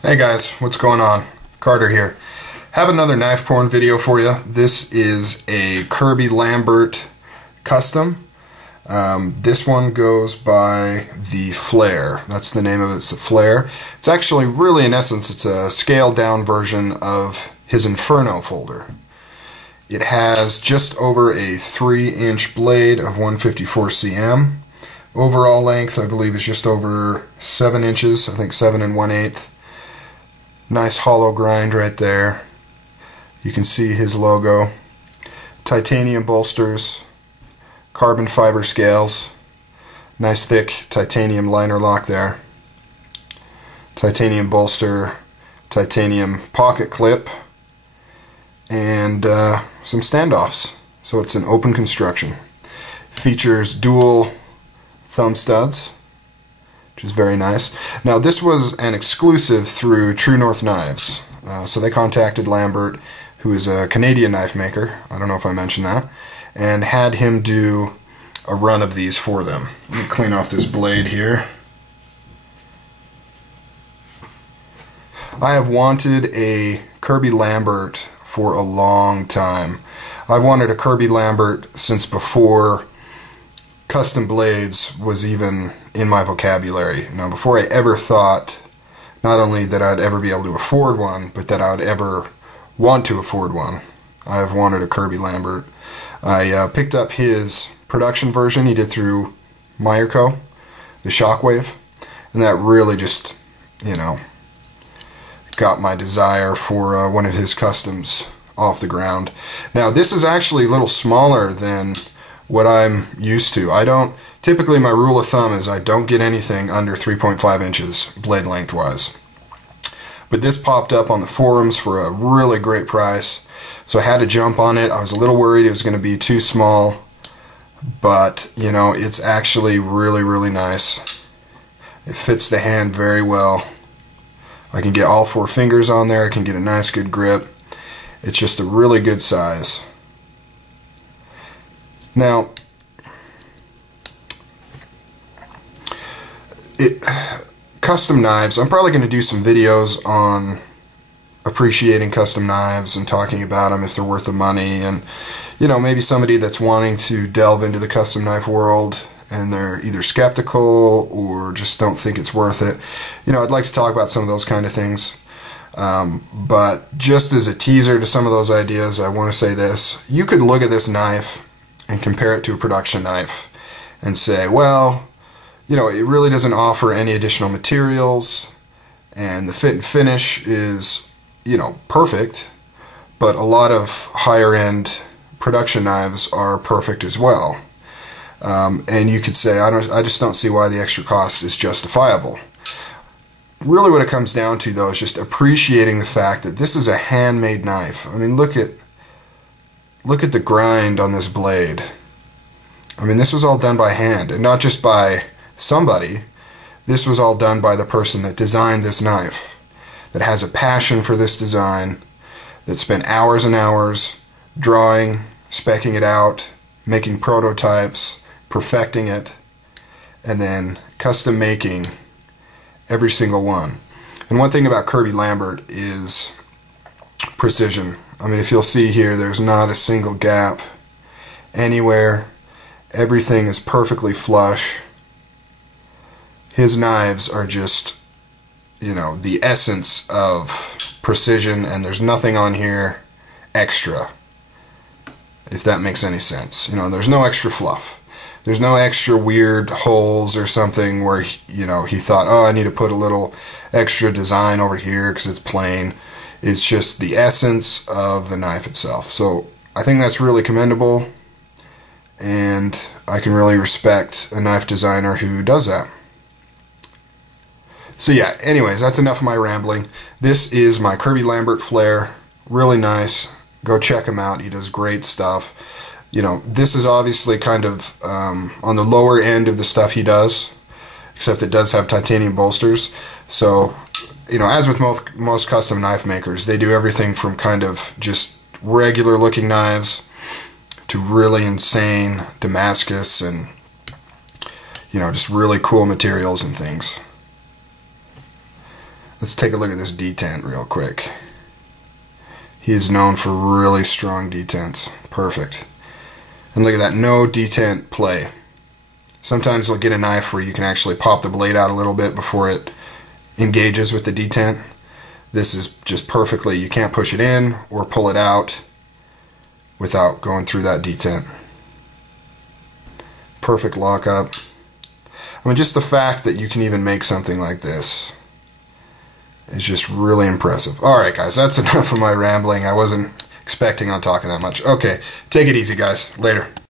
Hey guys, what's going on? Carter here. Have another knife porn video for you. This is a Kirby Lambert custom. This one goes by the Flare. That's the name of it. It's the Flare. It's actually really, in essence, it's a scaled down version of his Inferno folder. It has just over a 3-inch blade of 154 cm. Overall length, I believe, is just over 7 inches. I think 7 1/8. Nice hollow grind right there. You can see his logo. Titanium bolsters, carbon fiber scales, nice thick titanium liner lock there. Titanium bolster, titanium pocket clip, and some standoffs. So it's an open construction. Features dual Thumbstuds, which is very nice. Now this was an exclusive through True North Knives. So they contacted Lambert, who is a Canadian knife maker, I don't know if I mentioned that, and had him do a run of these for them. Let me clean off this blade here. I have wanted a Kirby Lambert for a long time. I've wanted a Kirby Lambert since before custom blades was even in my vocabulary. Now, before I ever thought not only that I'd ever be able to afford one, but that I would ever want to afford one, I have wanted a Kirby Lambert. I picked up his production version he did through Meyerco, the Shockwave, and that really just, you know, got my desire for one of his customs off the ground. Now, this is actually a little smaller than what I'm used to. Typically my rule of thumb is I don't get anything under 3.5 inches blade length wise. But this popped up on the forums for a really great price, so I had to jump on it. I was a little worried it was going to be too small, but you know, it's actually really, really nice. It fits the hand very well. I can get all 4 fingers on there. I can get a nice good grip. It's just a really good size. Now, custom knives, I'm probably going to do some videos on appreciating custom knives and talking about them if they're worth the money, and you know, maybe somebody that's wanting to delve into the custom knife world and they're either skeptical or just don't think it's worth it. You know, I'd like to talk about some of those kind of things. But just as a teaser to some of those ideas, I want to say this. You could look at this knife and compare it to a production knife and say, well, you know, it really doesn't offer any additional materials, and the fit and finish is, you know, perfect, but a lot of higher end production knives are perfect as well. And you could say, I just don't see why the extra cost is justifiable. Really what it comes down to, though, is just appreciating the fact that this is a handmade knife. I mean, look at the grind on this blade. I mean, this was all done by hand, and not just by somebody. This was all done by the person that designed this knife, that has a passion for this design, that spent hours and hours drawing, speccing it out, making prototypes, perfecting it, and then custom making every single one. And one thing about Kirby Lambert is precision. I mean, if you'll see here, there's not a single gap anywhere. Everything is perfectly flush. His knives are just, you know, the essence of precision, and there's nothing on here extra, if that makes any sense. You know, there's no extra fluff. There's no extra weird holes or something where, you know, he thought, oh, I need to put a little extra design over here because it's plain. It's just the essence of the knife itself. So I think that's really commendable, and I can really respect a knife designer who does that. So yeah, anyways, that's enough of my rambling. This is my Kirby Lambert Flare. Really nice. Go check him out. He does great stuff. You know, this is obviously kind of on the lower end of the stuff he does, except it does have titanium bolsters. So, you know, as with most custom knife makers, they do everything from kind of just regular looking knives to really insane Damascus and, you know, just really cool materials and things. Let's take a look at this detent real quick. He is known for really strong detents. Perfect. And look at that, no detent play. Sometimes you'll get a knife where you can actually pop the blade out a little bit before it engages with the detent. This is just perfectly, you can't push it in or pull it out without going through that detent. Perfect lockup. I mean, just the fact that you can even make something like this is just really impressive. Alright guys, that's enough of my rambling. I wasn't expecting on talking that much. Okay, take it easy guys. Later.